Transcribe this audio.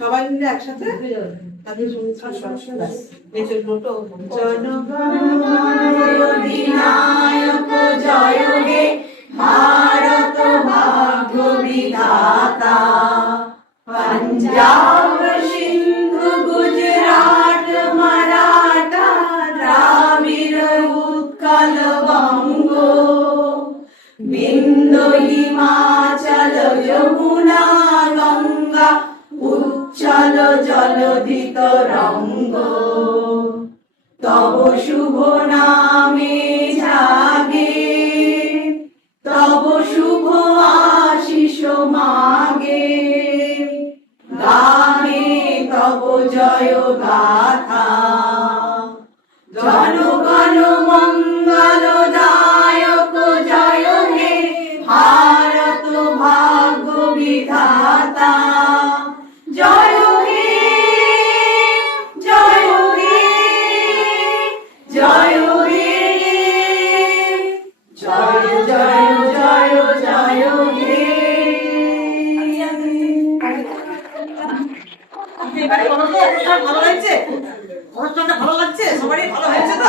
সবাই মিলে একসাথে জনগণনায়ক জয় হে ভারত ভাগ্য বিধাতা। पंजाब सिंधु गुजरात मराठा द्राविड़ उत्कल बंग बिंदु हिमाचल यमुना गंगा उच्चल जलधि तरंग तब शुभ नामे जागे तब शुभ आशीष मागे गाने तब जय गाथा जनगण मंगल दायक जय हे भारत भाग्य विधाता। जय हे जय हे जय हे जय जय जय जय हे। এবারে ভালো লাগছে, অনুষ্ঠানটা ভালো লাগছে, সবারই ভালো হয়েছে তো।